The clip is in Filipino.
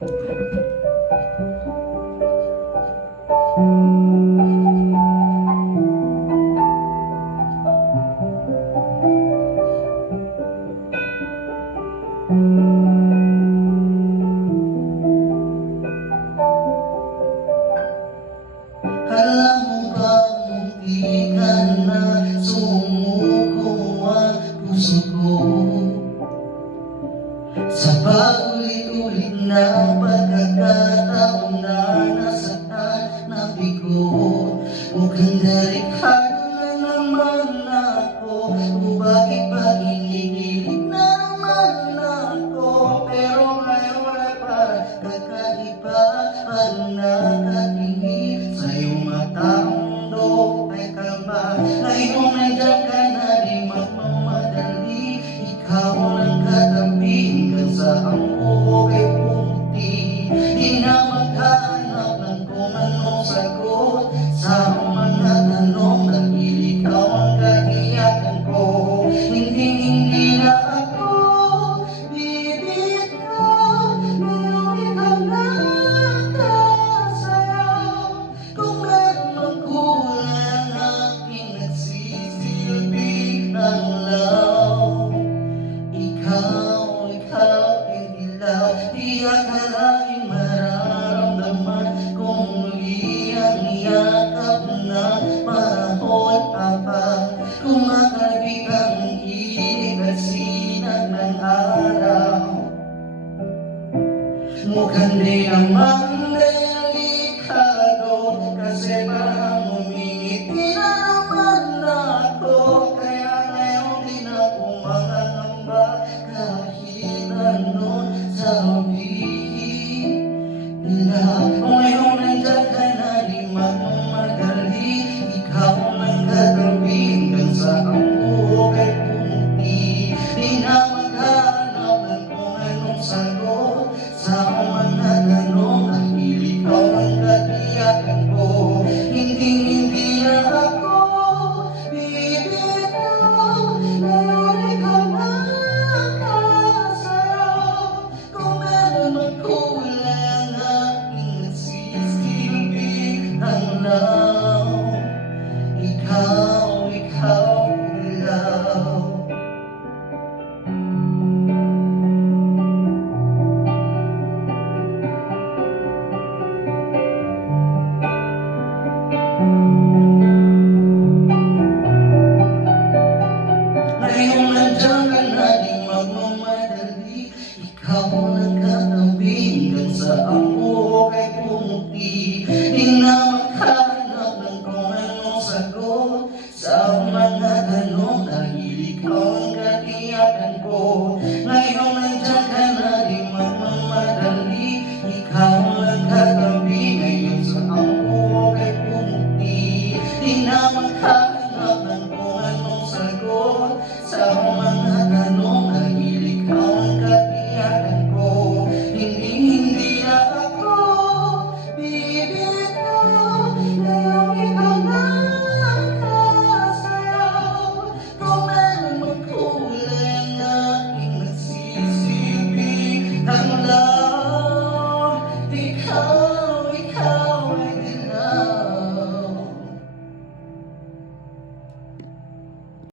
Alam mo ba munti ka na sumuko ang puso ko sa paulit-ulit na pagkakataon na nasaktan ng bigo. Mukhang narikhan na naman ako, o bakit ba kinikilig na naman ako? Pero ngayon ay parang kakaiba, parang nakatingin sa iyong matang mundo ay kalma. Ngayon nandiyan ka na, di magmamadali, ikaw ang katabi hanggang sa ang buhok ay pumuti. Di na maghanap ng kung anong sagot sa mga tanong dahil ikaw ang katiyakan ko. Hindi na ako bibitaw, ngayon ikaw na nakasayaw. Kung meron mang kulang aking nagsisilbi ng law, ikaw ilaw. Di akalaing mararamdaman kung muli ang yakap na mahoy papa. Kumakalbig ang ilig at sinag ng araw. Mukhang di naman delikado, kasi parang umingiti na naman ako. Kaya ngayon di na pumangangamba kahit anong sabihin nila. O ngayon nandiyan ka na, di magmamadali, ikaw ang katabi hanggang sa ang buhok ay pumuti. Di na maghanap ng kung anong sagot sa mga tanong dahil ikaw ang katiyakan ko. Hindi na ako bibitaw, ngayon ikaw na nakasayaw. Kung meron mang kulang aking nagsisilbi ang law, ikaw ilaw. Ngayon nandiyan ka na, di magmamadali, ikaw ang katabi hanggang sa ang buhok ay pumuti.